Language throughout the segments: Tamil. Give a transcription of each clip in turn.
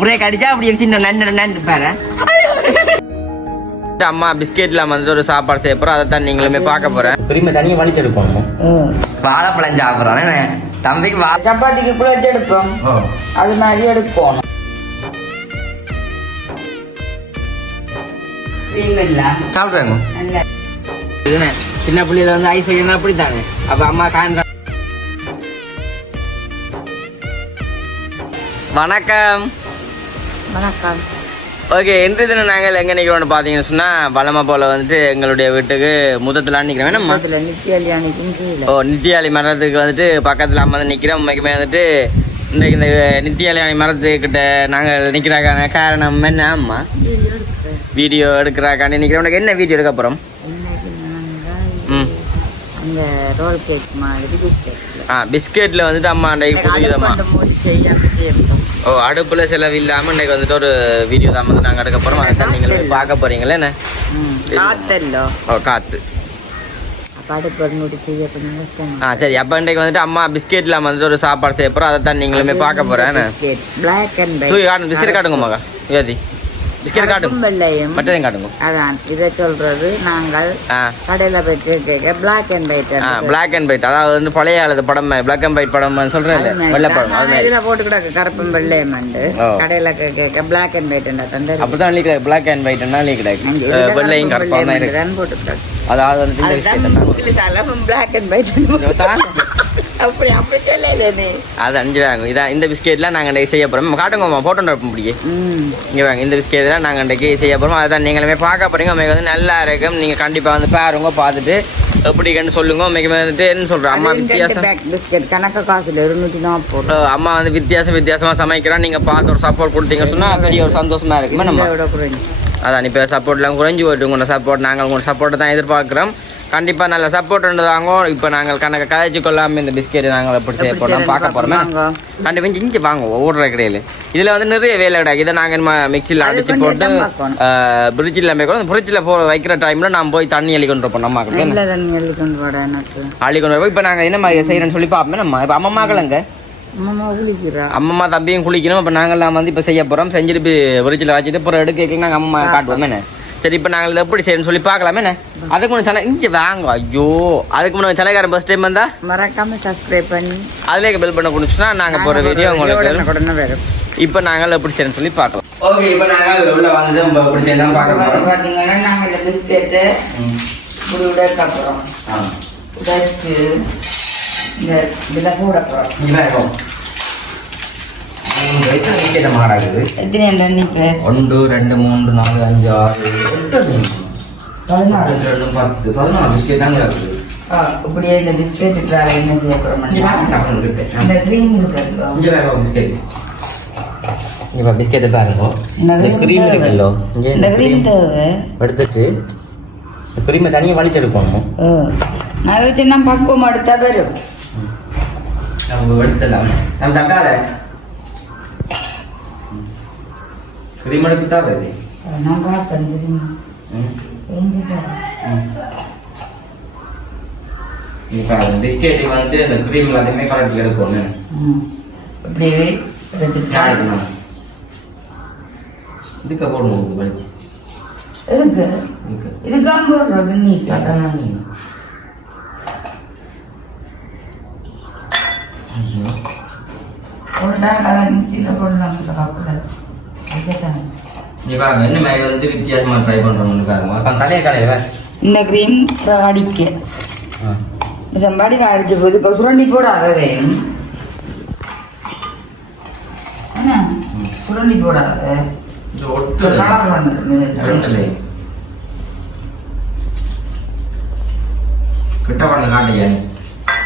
பிரேக் அடிச்சா அப்படி சின்ன நண்டு நண்டு பாரு. அம்மா பிஸ்கெட்ல வந்து ஒரு சாப்பாடு செய்ய போறோம் அதை தான் நீங்களுமே பார்க்க போறேன். பிரிமை தனியாக வலிச்செடுக்கணும் வாழைப்பழம் சாப்பிட்றான். தம்பிக்கு வா சப்பாத்திக்கு குழச்சி எடுப்போம். அது மாதிரி எடுப்போம். சாப்பிடுவாங்க சின்ன பிள்ளையில வந்து ஐஸ் வைக்கணும் அப்படித்தானே? அப்ப அம்மா காண்ற வணக்கம். வணக்கம். ஓகே இன்று தினம் நாங்கள் எங்கே நிற்கிறோம்னு பார்த்தீங்கன்னு சொன்னால் பலமா போல் வந்துட்டு எங்களுடைய வீட்டுக்கு முதத்தில் நிற்கிறோம் ஓ நித்தியாளி மரத்துக்கு வந்துட்டு பக்கத்தில் அம்மா நிற்கிறோம் உண்மைக்குமே வந்துட்டு இன்றைக்கு இந்த நித்தியாளி மரத்துக்கிட்ட நாங்கள் நிற்கிறாக்கான காரணம் என்ன அம்மா? வீடியோ எடுக்கிறாக்காண்டி நிற்கிறோம் உனக்கு என்ன வீடியோ எடுக்க போகிறோம் ம். அந்த ரோல் கேக் மாதிரி பிஸ்கெட்டில் வந்துட்டு அம்மா அன்றைக்கு ஓ அடுப்பில் செலவு இல்லாமல் இன்றைக்கி வந்துட்டு ஒரு வீடியோ தான் வந்து நாங்கள் எடுக்க போகிறோம் அதை தான் நீங்கள் பார்க்க போகிறீங்களே என்ன? காத்தல்லோ. ஓ காற்று ஆ சரி. அப்போ இன்றைக்கு வந்துட்டு அம்மா பிஸ்கெட்டில் வந்துட்டு ஒரு சாப்பாடு செய்ய போகிறோம் அதை தான் நீங்களுமே பார்க்க போகிறேன் பிஸ்கெட். காட்டுங்க மகா. யோதி. பிஸ்கெட் காட்டுங்க வெள்ளையும். மற்றதையும் காட்டுங்க. அதான் இதை சொல்றது நாங்கள் கடையில போய் கேட்க black and white black and white அதாவது வந்து பழைய ஆளது படம் பிளாக் அண்ட் ஒயிட் படம் சொல்கிறேன் இல்லை வெள்ளை படம் இதுல போட்டு கிடக்கு கருப்பும் வெள்ளையும் வந்து. கடையில கேட்க பிளாக் அண்ட் ஒயிட் தந்தது அப்படி தான் கிடையாது பிளாக் அண்ட் ஒயிட்னா கிடையாது வெள்ளையும் கருப்பாக போட்டு கிடக்கு அதாவது வந்து இந்த விஷயத்தை அப்படி அப்படி சொல்லல அது அஞ்சு வாங்க இதான் இந்த பிஸ்கெட்லாம் நாங்கள் இன்றைக்கி செய்ய போகிறோம் காட்டுங்கம்மா போட்டோ முடியே ம். இங்கே வாங்க இந்த பிஸ்கெட்லாம் நாங்கள் இன்றைக்கி செய்ய போகிறோம் அதை தான் நீங்களுமே பார்க்க போகிறீங்க உங்களுக்கு வந்து நல்லா இருக்கும். நீங்கள் கண்டிப்பாக வந்து பாருங்க பார்த்துட்டு எப்படின்னு சொல்லுங்க. உங்களுக்கு வந்துட்டு என்ன சொல்கிறோம் அம்மா வித்தியாசம். பிஸ்கெட் கணக்கு காசுல இருநூற்றி நாற்பது. அம்மா வந்து வித்தியாசம் வித்தியாசமாக சமைக்கிறோம் நீங்கள் பார்த்து ஒரு சப்போர்ட் கொடுத்தீங்க சொன்னால் பெரிய ஒரு சந்தோஷமா இருக்குமே நம்ம. விட அதான் இப்போ சப்போர்ட்லாம் குறைஞ்சி போயிட்டு உங்களோட சப்போர்ட் நாங்கள் உங்களோட சப்போர்ட்டை தான் எதிர்பார்க்குறோம். கண்டிப்பாக நல்ல சப்போர்ட் தாங்க இப்போ நாங்கள் கணக்கு கதைச்சு கொள்ளாமல் இந்த பிஸ்கெட் நாங்கள் எப்படி செய்ய போகிறோம் பார்க்க போகிறோமே. கண்டிப்பாக இஞ்சி வாங்க. ஓடுற கடையில். இதில் வந்து நிறைய வேலை கிடக்கு. இதை நாங்கள் மிக்சியில் அடிச்சு போட்டு. பிரிட்ஜில் வைக்கணும் பிரிட்ஜில் போ வைக்கிற டைமில் நான் போய் தண்ணி அள்ளி கொண்டு எனக்கு. அள்ளி கொண்டு இப்போ நாங்கள் என்ன மாதிரி செய்கிறேன்னு சொல்லி பார்ப்போம். நம்ம இப்போ அம்மா குளிக்கிறா அம்மம்மா தம்பியும் குளிக்கணும். இப்போ நாங்கள்லாம் வந்து இப்போ செய்ய போகிறோம் செஞ்சுட்டு போய் பிரிட்ஜில் வச்சுட்டு அப்புறம் எடுக்க நாங்கள் அம்மா காட்டுவோம் என்ன? சரி இப்போ நாங்கள் இதை எப்படி செய்யணும்னு சொல்லி பார்க்கலாமே. என்ன? அதுக்கு முன்னாடி சலை இஞ்சி வாங்க. ஐயோ. அதுக்கு முன்னாடி சலைக்காரன் ஃபஸ்ட் டைம் வந்தா? மறக்காம சப்ஸ்கிரைப் பண்ணி. அதிலே பெல் பண்ண கொடுத்துச்சுன்னா நாங்கள் போகிற வீடியோ உங்களுக்கு வரும். இப்போ நாங்கள் எப்படி செய்யணும்னு சொல்லி பார்க்கலாம். ஓகே இப்போ நாங்கள் உள்ள வந்துட்டு இப்போ எப்படி செய்யணும் பார்க்க வந்து போகிறோம் பாத்தீங்கன்னா நாங்க இந்த பிஸ்கெட்டு இப்படி உடைக்க உடைச்சு இந்த இதுல போட போறோம். இங்கே இருக்கும் மூணு வயசு வீட்டில் மாடாகுது எத்தனை பேர் ஒன்று ரெண்டு மூன்று நாலு அஞ்சு ஆறு எட்டு பதினாறு. ரெண்டு பத்து பதினாலு பிஸ்கெட் தான் கிடக்குது இப்படியே இந்த பிஸ்கெட்டுக்காக என்ன செய்ய. இந்த க்ரீம் இருக்கிறதோ இங்கே வேற பிஸ்கெட் பிஸ்கெட்டை பாருங்க. இந்த க்ரீம். இருக்குல்லோ இந்த க்ரீம் தேவை. எடுத்துட்டு இந்த க்ரீமை தனியாக வலிச்செடுக்கணும் அதை வச்சு நான் பக்குவம் எடுத்தா வரும்? நம்ம எடுத்துடலாம் நம்ம தட்டாத க்ரீம் எடுத்து தான் வருது இப்போ பிஸ்கெட் வந்து இந்த க்ரீம் எல்லாத்தையுமே கரெக்ட் எடுக்கணும் ம். இப்படியே எடுத்துக்கலாம் இதுக்கு போடணும் இது வலிச்சு இதுக்கு இது கம்பு நீட் அதான் நீங்க ஐயோ போட்டா அதை மிக்சியில் போடலாம் கப்பில் அதுக்கேத்தானே நீ பாருங்க என்ன மாதிரி வந்து வித்தியாசமா ட்ரை பண்றோம்னு பாருங்க. தலையை கடையில் இந்த க்ரீம் அடிக்க செம்பாடி அடிச்ச போது இப்போ சுரண்டி என்ன? வந்துடும் ரெண்டுலே கிட்ட பண்ண காட்டியா நீ?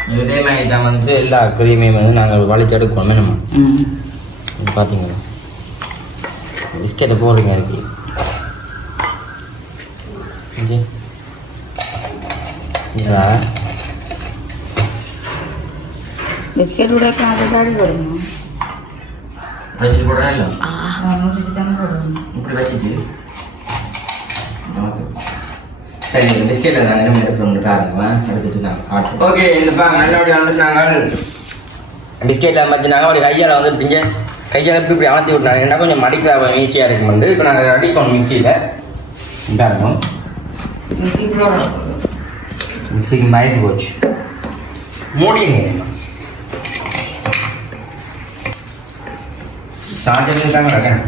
இது இதே மாதிரி தான் வந்து எல்லா கிரீமையும் வந்து நாங்கள் வலிச்செடுக்கோமே நம்ம. பார்த்தீங்களா பிஸ்கெட்டை போடுறீங்க இருக்கு. பிஸ்கெட் காடி போடணும் இப்படி வச்சுட்டு. சரி இந்த பிஸ்கெட்டை நாங்கள் என்ன எடுக்கிறோம் பாருங்க எடுத்துட்டு நாங்கள் ஓகே இந்த பாருங்க நல்லபடியாக வந்து நாங்கள் பிஸ்கெட்டில் நாங்கள் அப்படி கையால் வந்து பிஞ்ச கையால் இப்படி இப்படி அமர்த்தி விட்டாங்க. என்ன கொஞ்சம் மடிக்க ஈஸியாக இருக்கும் இப்போ நாங்கள் அடிக்கணும் மிக்சியில். இதாக இருக்கும் மிக்சிக்கு வயசு போச்சு. மூடிங்க. சார்ஜர் தாங்க நடக்கிறேன்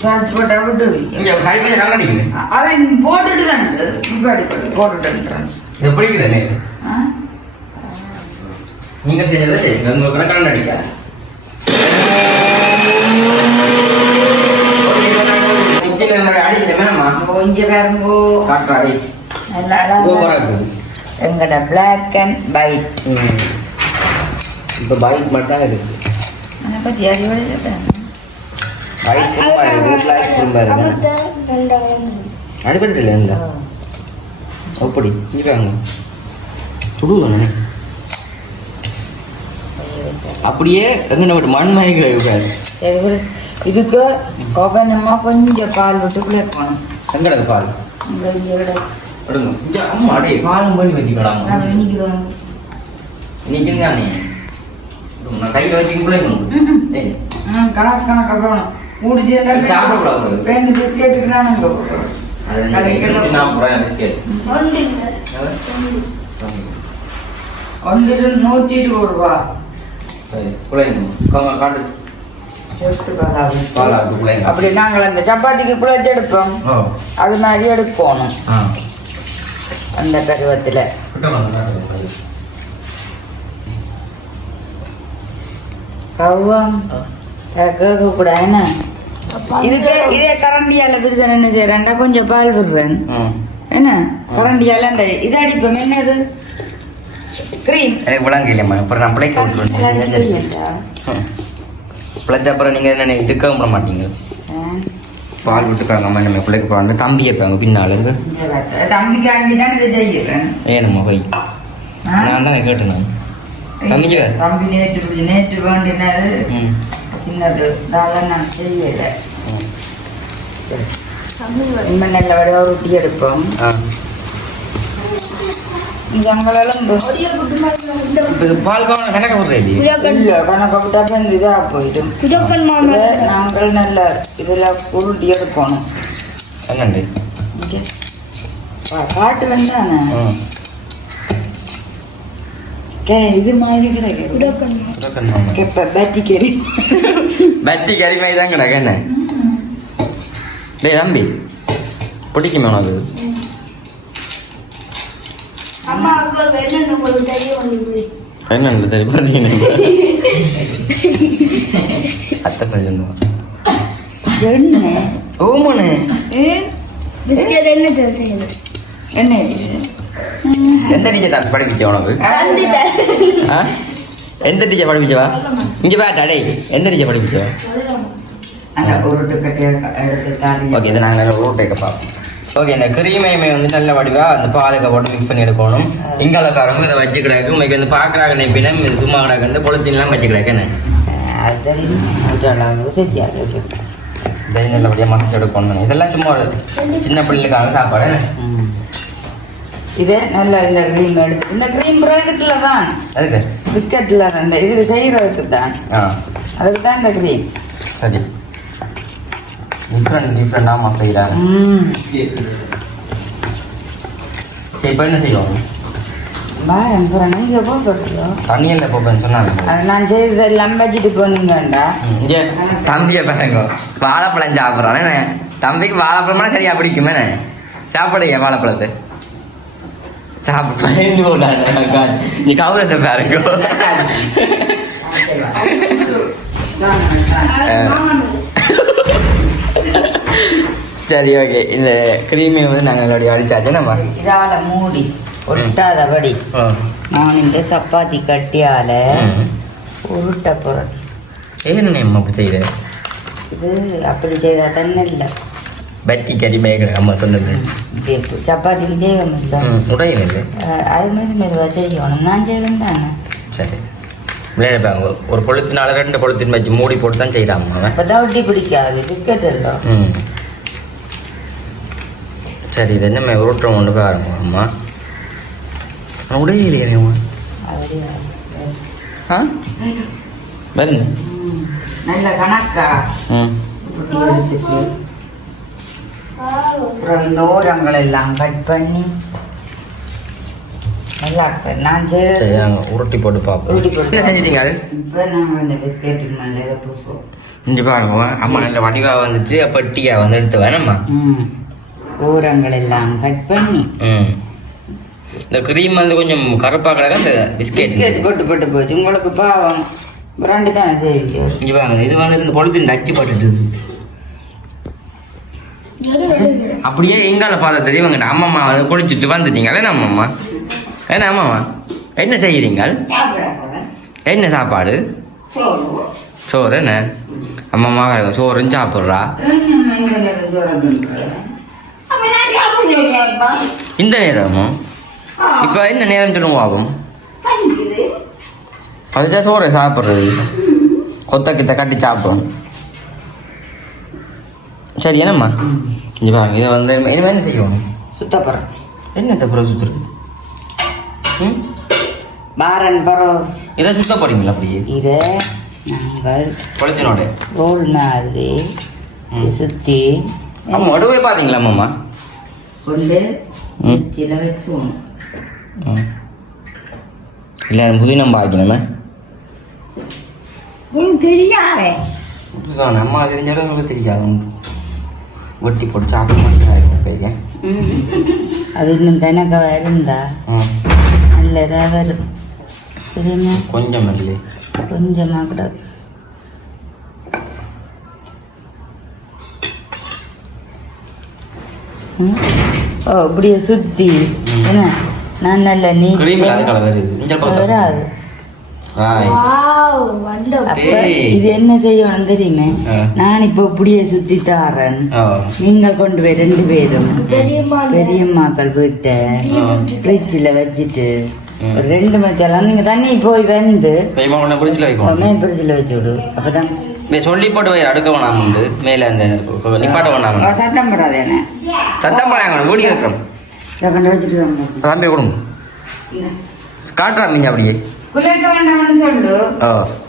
இது டிரான்ஸ்போர்ட்டா விட்டு இங்கே கொஞ்சம் நல்லா அடிக்குது அவன் போட்டுட்டு தான் முன்னாடி போட்டுட்டுன்றான் இது பிடிக்குது ஆ? நீங்கள் செஞ்சதை உங்களுக்கு கண்ணு அடிக்க எங்கட பிளாக் அண்ட் ஒயிட் இப்போ பைக் மட்டும் தான் இருக்குது அதை பற்றி அடிபட்டு இல்லை. இல்லை அப்படி இருக்காங்க சுடுவாங்க அப்படியே எங்கே விட்டு மண் மயக்கிற இருக்காது. இதுக்கு கோபனமா கொஞ்சம் கால் பால்? இங்க இங்க விட விடுங்க இங்க அம்மா அடே பாலும் பண்ணி வச்சுக்கலாம் இன்னைக்கு தானே கையில் வச்சு பிள்ளைக்கணும் ஏய். கணக்கு கணக்கு அப்புறம் மூடி சாப்பிடக்கூடாது. சேர்ந்து பிஸ்கெட்டுக்கு நான் ஒன்று நூற்றி இருபது ரூபா. காட்டு. அப்படி நாங்கள் அந்த சப்பாத்திக்கு குழச்சி எடுப்போம். அது மாதிரி எடுக்கணும். ஆ. அந்த பருவத்தில். கவ்வாம். கேட்க கூட என்ன? இதுக்கு இதே கரண்டியால பிரிசன் என்ன செய்யறேன்டா கொஞ்சம் பால் விடுறேன். என்ன? கரண்டியால அந்த இது அடிப்போம் என்னது? கிரீம் எனக்கு விளங்க இல்லையம்மா அப்புறம் நான் பிள்ளைச்ச அப்புறம் நீங்கள் என்ன இருக்க விட மாட்டீங்க. பால் விட்டுக்காங்க அம்மா நம்ம பிள்ளைக்கு பால் தம்பி வைப்பாங்க பின்னாலுங்க தம்பிக்காண்டி தான் இதை செய்கிறேன் ஏனம்மா போய். நான் தானே கேட்டேன் தம்பிக்கு தம்பி நேற்று நேற்று வேண்டினது. சின்னது. இதெல்லாம் நான் செய்யலை. இன்னும் நல்ல வடிவா ரொட்டி எடுப்போம். ஆ. இங்க அங்களெல்லாம் இப்போ இது பால் கவனம் கணக்கு விட்றேன் இல்லையே? இல்ல கணக்கப்பட்டா வந்து இதா போயிடும் இதை நாங்கள் நல்ல இதுல உருட்டி எடுக்கணும் என்னண்டு இங்க. பா- காட்டு வந்தானே ம் கே இது மாதிரி பேட்டி கறி மாதிரி தான் கிடக்கு என்ன டேய் தம்பி பிடிக்குமே உனக்கு என்னண்டு தெரியும் பார்த்தீங்கன்னா அத்தை பிரச்சனை என்ன? ஓமனே. பிஸ்கெட் என்ன என்ன எந்த டீச்சர் தான் படிப்பிச்ச உனக்கு? எந்த டீச்சர் படிப்பிச்சவா? இங்கே பாட்டா டேய் எந்த டீச்சர் படிப்பிச்சவா உருட்டு ஓகே இதை நாங்கள் நல்ல ரோட்டை பார்ப்போம். ஓகே இந்த கிரீமையுமே வந்து நல்ல வடிவா அந்த பாலுக்கு போட்டு மிக்ஸ் பண்ணி எடுக்கணும். இங்காலக்காரங்க இதை வச்சு கிடக்கு உண்மைக்கு வந்து பார்க்குறாங்க நினைப்பினம் இது சும்மா கிடக்கு பொழுத்தின்லாம் வச்சு கிடக்கு என்ன? அதெல்லாம் தெரியாது இதை நல்லபடியாக மசிச்சு எடுக்கணும் இதெல்லாம் சும்மா ஒரு சின்ன பிள்ளைகளுக்காக சாப்பாடு இது நல்ல இந்த க்ரீம் எடுத்து இந்த க்ரீம் இதுக்குள்ள தான். அதுக்கு? பிஸ்கட்ல அந்த இது செய்யறதுக்கு தான். அதுக்கு தான் இந்த க்ரீம் சரி. டிஃப்ரெண்ட் டிஃப்ரெண்டாக செய்கிறாங்க சரி இப்போ என்ன செய்வோம்? பாரம் புறம் இங்கே போட்டுருக்கோம் தண்ணியில் போப்பேன்னு சொன்னாங்க. அது நான் செய்தது எல்லாம் வச்சுட்டு போனீங்கண்டா இங்கே தம்பியை பாருங்க. வாழைப்பழம் சாப்பிட்றான் தம்பிக்கு வாழைப்பழம்னா சரியா பிடிக்குமே சாப்பிடுங்க வாழைப்பழத்தை. சாப்பிட்டு பயந்து போட்டாங்க நீ கவுரத்தை பாருங்க சரி ஓகே இந்த கிரீமை வந்து நாங்கள் அடிச்சாச்சு நம்ம இதால மூடி ஒட்டாதபடி நான் இந்த சப்பாத்தி கட்டியால உருட்ட பொருள் ஏன்னு நம்ம அப்படி செய்யுது இது அப்படி செய்தா தானே இல்லை பட்டி கறி மேய்க்கிற அம்மா சொன்னது சப்பாத்திக்கு செய்யணும் இல்லை அது மாதிரி மெதுவாக செய்யணும் நான் செய்வேன் தானே. சரி. விளையாடுப்பாங்க ஒரு பொழுத்தினால ரெண்டு பொழுத்தின் வச்சு மூடி போட்டு தான் செய்கிறாங்க அவன் தவட்டி பிடிக்காது பிஸ்கட் இல்லை ம். சரி இது என்ன உருட்டுறோம் ஒன்று போய் ஆரம்பம் அம்மா. உடைய இல்லையே அம்மா ஆ? பாருங்க ம். நல்ல கணக்கா? ம். அப்புறம் இந்த ஓரங்கள் எல்லாம் கட் பண்ணி நல்லா. நான் நாங்க உருட்டி போட்டு பார்ப்போம். உருட்டி போட்டு என்ன செஞ்சிட்டீங்க அது? இப்போ நாங்கள் இந்த பிஸ்கெட்டுக்கு மேலே பூசுவோம் இங்கே பாருங்க அம்மா நல்ல வடிவா வந்துட்டு பட்டியா வந்து எடுத்து வேணாம்மா ம். ஓரங்கள் எல்லாம் கட் பண்ணி. ம். இந்த க்ரீம் வந்து கொஞ்சம் கருப்பா கிடக்க இந்த பிஸ்கெட்? பிஸ்கெட் போட்டு போட்டு போச்சு. உங்களுக்கு பாவம். பிராண்டு தானே செய்வீங்க இங்கே பாருங்க இது வந்து இந்த பொழுது நச்சு பட்டுட்டு அப்படியே எங்கால பார்த்தா தெரியவங்க அம்மம்மா வந்து குளிச்சுட்டு வந்துட்டீங்களே நம்ம அம்மா என்ன அம்மாவா என்ன செய்கிறீங்க என்ன சாப்பாடு? சோறு என்ன? அம்மம்மா சோறும் சாப்பிட்றா? இந்த சோறு இந்த நேரமும் இப்போ என்ன நேரம் சொல்லுங்க ஆகும் அதுதான் சோறு சாப்பிட்றது. கொத்த கித்த கட்டி சாப்பிடும். சரி என்னம்மா. இங்கே பாருங்க இதை வந்து இனிமேல் என்ன செய்யணும் சுத்தப்புறம் என்ன தப்புற சுற்றுறது ம்? பாரன் பரம் இதை சுத்த போறீங்களா அப்படியே? இதை நாங்கள் குளத்தினோட. ரோல் மாதிரி. சுற்றி அம்மா உடவே பார்த்தீங்களா அம்மா கொண்டு. சில வைப்போம். இல்லை புதினம் உனக்கு தெரியாதே. அம்மா தெரிஞ்சாலும் உங்களுக்கு தெரியாது. வெட்டி போட்டு சாப்பிட மாட்டேன் பையன். அது இன்னும் கணக்காக இருந்தா? நல்லதாக வரும் தெரியுமா கொஞ்சம் இல்லை கொஞ்சமாக கூட. ஓ இப்படியே சுத்தி. ம். என்ன? நான் நல்ல நீ வருது. இது என்ன செய்யணும் தெரியுமே. நான் இப்போ இப்படியே சுத்தி தாரேன். நீங்கள் கொண்டு போய் ரெண்டு பேரும். பெரியம்மா பெரியம்மாக்கள் வீட்டை ஃப்ரிட்ஜில் வச்சுட்டு. ரெண்டு மத்தியாலம் நீங்கள் தண்ணி போய் வந்து வைக்கணும் ஃப்ரிட்ஜில் வச்சு விடு. அப்பதான். சொல்லி போட்டு வை அடுக்க வேணாம் உண்டு. மேலே அந்த நிப்பாட்ட வேணாம் அவ சத்தம் போடாது என்ன? சத்தம் போடாங்க வீடியோ இருக்கிறோம் இதை கொண்டு வச்சுட்டு வாங்க. தம்பி கொடுங்க. காட்டுறான் நீங்க அப்படியே.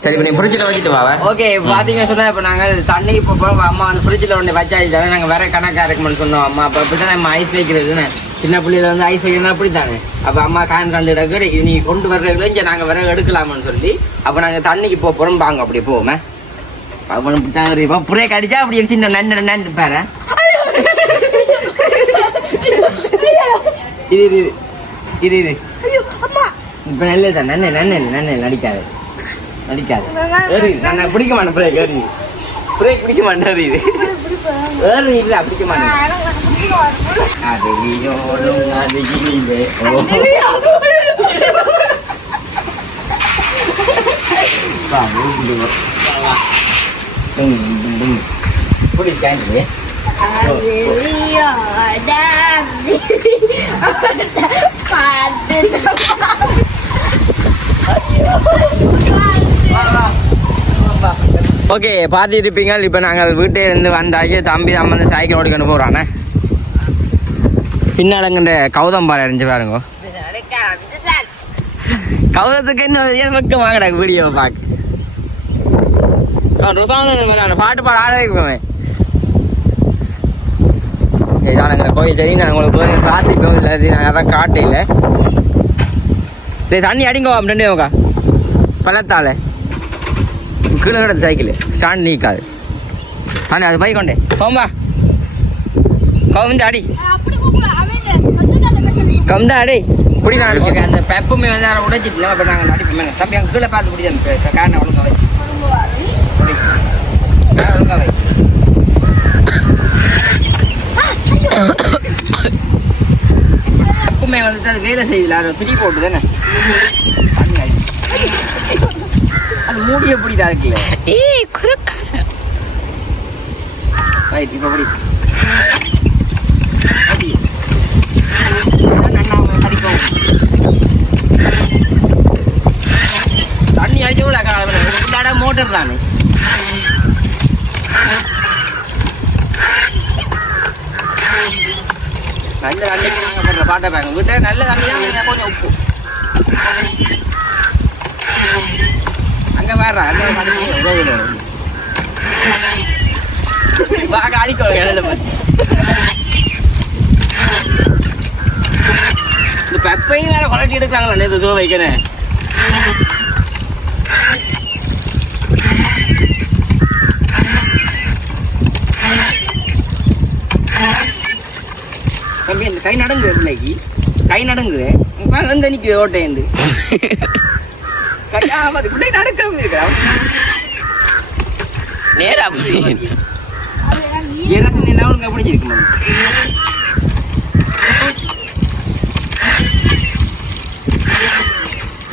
சரி இப்போ நீ ஃப்ரிட்ஜில் வச்சுட்டு வாங்க ஓகே பார்த்தீங்க சொன்னா இப்போ நாங்கள் தண்ணி இப்போ போகிறோம் அம்மா வந்து ஃப்ரிட்ஜில் ஒன்று வச்சாச்சு. நாங்கள் வேற கணக்காக இருக்குமென்னு சொன்னோம் அம்மா அப்போ அப்படி தான் நம்ம ஐஸ் வைக்கிறதுன்னு சின்ன பிள்ளையில வந்து ஐஸ் வைக்கிறதுனா அப்படி தானே அப்போ அம்மா காயின் கண்டு எடுக்கிற இது நீ கொண்டு வர்றதுல இங்கே நாங்கள் வேற எடுக்கலாமான்னு சொல்லி அப்போ நாங்கள் தண்ணிக்கு போக போகிறோம் வாங்க அப்படி போவோமே. அவன் இப்படி தான் இப்போ பிரேக் அடிச்சா அப்படி சின்ன நண்டு நண்டு பாரு. இது இது இது இது இப்போ நல்லது தான் நன்னை நன்னை நன்னை நடிக்காது நடிக்காது ஏறி நான் பிடிக்க மாட்டேன் பிரேக் ஏறி. பிரேக் பிடிக்க மாட்டேன் இது ஏறி இல்லை பிடிக்க மாட்டேன். அருவியோடும் அருகிலே ஓ வா. வா, வா. டும், டும், டும். பிடிக்காது ஓகே பார்த்துருப்பீங்க. இப்போ நாங்கள் வீட்டே இருந்து வந்தாக்கி தம்பி தான் வந்து சைக்கிள் ஓடிக்கொண்டு போகிறானே பின்னாலங்கிற கௌதம் பாறை அறிஞ்சு பாருங்க. கௌதத்துக்கு இன்னும் பக்கம் வாங்கடா வீடியோவை பார்க்க ருசான பாட்டு பாட ஆட வைப்போமே இதானுங்கிற கோயில் தெரியும் நான் உங்களுக்கு போய் பார்த்துப்போம் இல்லை நான் அதான் காட்டையில் டேய் தண்ணி அடிங்கோ ரெண்டு உக்கா பள்ளத்தால. கீழே கிடந்த சைக்கிள் ஸ்டாண்ட் நீக்காது. தண்ணி அது பை கொண்டே. கோம்பா கவுந்து அடி. கவுந்தா அடி. இப்படி நான் அடிப்பேன் அந்த பெப்புமே வந்து யாரை உடைச்சிட்டு அப்போ நாங்கள் அடிப்போமே. தம்பி அங்கே கீழே பார்த்து பிடிச்சி அந்த காரணம் ஒழுங்கா வை பிடி. காரணம் ஒழுங்கா வை. எப்பவுமே வந்துட்டு அது வேலை செய்யல அது துணி போட்டு தானே. அது மூடிய பிடிதா இருக்குல்ல? ரைட் இப்போ பிடி தண்ணி அடிச்சு கூட இல்லாட மோட்டர் தானே. நல்ல போடுற பாட்டை பாருங்க வீட்டை நல்ல தண்ணி கொஞ்சம் உப்பு. அங்கே அங்க வேற அங்க வாங்க அடிக்கோ பார்த்து இந்த பெப்பையும் வேற குவாலிட்டி எடுக்கிறாங்களே நேற்று தூ வைக்கிறேன் கை நடங்குது பிள்ளைக்கு கை நடங்குது வந்து நிற்குது ஓட்டையண்டு கையா அது பிள்ளை நடக்க இருக்கா நேரா ஏறாச்சு நின்னா உனக்கு பிடிச்சிருக்கு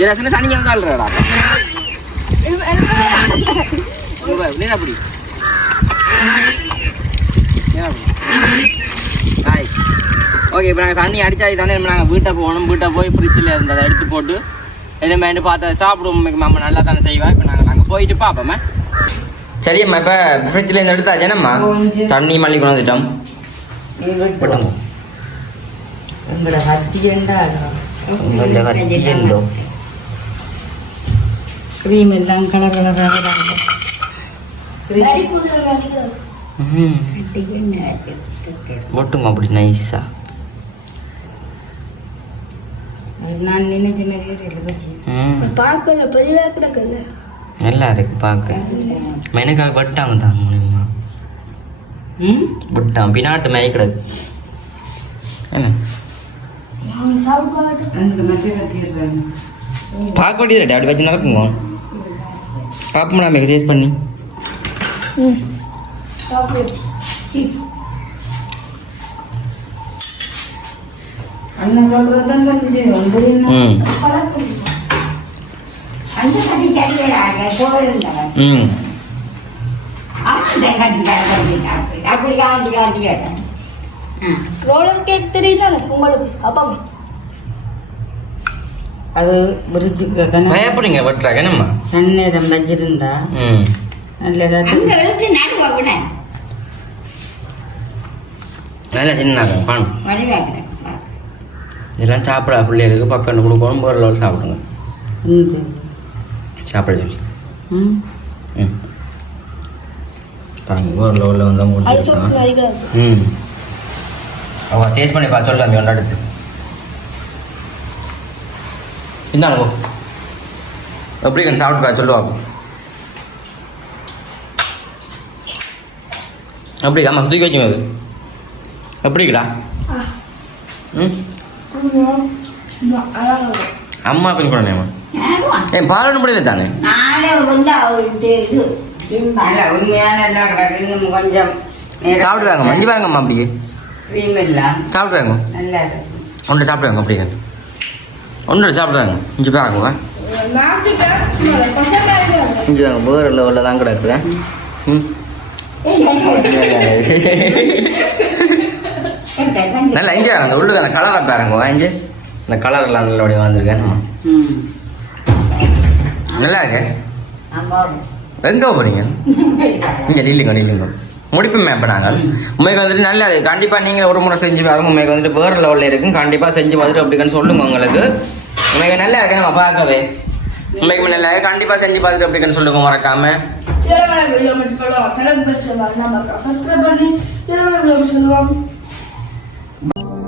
ஏறாச்சுன்னா தனியாக கால்றடா நேரா பிடி நேரா பிடி ஹாய் ஓகே இப்போ நாங்கள் தண்ணி அடிச்சா தானே நாங்கள் வீட்டை போகணும். வீட்டை போய் ஃப்ரிட்ஜில் இருந்ததை எடுத்து போட்டு இனிமேட்டு பார்த்து சாப்பிடுவோம். இன்னைக்கு மாமா நல்லா தானே செய்வா இப்போ நாங்கள் நாங்கள் போயிட்டு பார்ப்போம்மா சரியம்மா இப்போ ஃப்ரிட்ஜில் இருந்து எடுத்தா ஜனம்மா கொஞ்சம். தண்ணி மல்லி கொண்டு வந்துட்டோம் ஹத்தி உங்களோட ஹத்தி? க்ரீம் எல்லாம் கலர் கலராக போட்டுங்க அப்படி நைஸா நான் நினைச்ச மாதிரி பார்க்கல பெரியவா கிடக்குல்ல? நல்லா இருக்கு பார்க்க மெனக்காக பட்டாங்க தான் மூலியமா. ம்? விட்டான் பின்னாட்டு மேய் கிடக்கு என்ன? பார்க்க வேண்டியது அப்படி வச்சு நடக்குங்க பார்ப்போம் நம்ம எக்ஸசைஸ் பண்ணி? ம் சாப்பிடு அண்ணன் சொல்றதுதான் கொஞ்சம் ஒன்பது ம் பழக்கம் அந்த கட்டி சரியாக போயிருந்தவன் ம் அந்த கட்டி கட்டி அப்படி காட்டி காட்டி கேட்டேன். ரோலர் கேக் தெரியுதானே உங்களுக்கு? அப்பா அது பிரிட்ஜுக்கு பயப்படுங்க வெட்டுறாங்க என்னம்மா தண்ணீரம் வச்சிருந்தா. ம். நல்லா வடிவா கிடக்கு. இதெல்லாம் சாப்பிட பிள்ளைகளுக்கு பக்கம் கொடுக்கணும் ஒரு லெவல் சாப்பிடுங்க. சாப்பிட சொல்லி. ம். பாருங்க ஒரு லெவலில் வந்து அது சொட்டு முடிச்சு அடிக்கிறது ம். அவங்க டேஸ்ட் பண்ணி பார்த்து சொல்லலாம் ஒன்று அடுத்து. இந்தாங்க போ. எப்படி சாப்பிட்டு பார்த்து சொல்லுவாங்க எப்படி ஆமாம் தூக்கி வச்சுங்க அது எப்படிக்கடா ம். முடியல தானே நானே வந்து அவருக்கு இது இன்பம். இல்ல உண்மையான எல்லாம் கிடக்கு இன்னும் கொஞ்சம் சாப்பிடுவாங்க மஞ்சள் பாருங்கம்மா அப்படியே. க்ரீம் எல்லாம் சாப்பிடுவாங்க நல்லா இருக்கு ஒன்று சாப்பிடுவாங்க அப்படியே. ஒன்று சாப்பிடுவாங்க இஞ்சி பாருங்க இஞ்சி வாங்க வேறு லெவலில் தான் கிடக்குது ம். நல்லா இங்கே அந்த உள்ளுக்கு அந்த கலரை பாருங்க இஞ்சி இந்த கலர் எல்லாம் நல்லபடியாக வந்திருக்கேன் நல்லா இருக்கு? எங்கே போகிறீங்க இங்கே நில்லுங்க நில்லுங்க. முடிப்போம் இப்போ நாங்கள். உண்மைக்கு வந்துட்டு நல்லா இருக்கு. கண்டிப்பாக நீங்கள் ஒரு முறை செஞ்சு பாருங்க. உண்மைக்கு வந்துட்டு வேறு லெவலில் இருக்கும் கண்டிப்பாக செஞ்சு பார்த்துட்டு அப்படின்னு சொல்லுங்க உங்களுக்கு. உண்மைக்கு நல்லா இருக்கு நம்ம பார்க்கவே. உண்மைக்கு நல்லா இருக்கு கண்டிப்பாக செஞ்சு பார்த்துட்டு அப்படின்னு சொல்லுங்க மறக்காம. சேனல் பெஸ்ட் நம்ம சப்ஸ்கிரைப் பண்ணி இதெல்லாம் வீடியோ சொல்லுவாங்க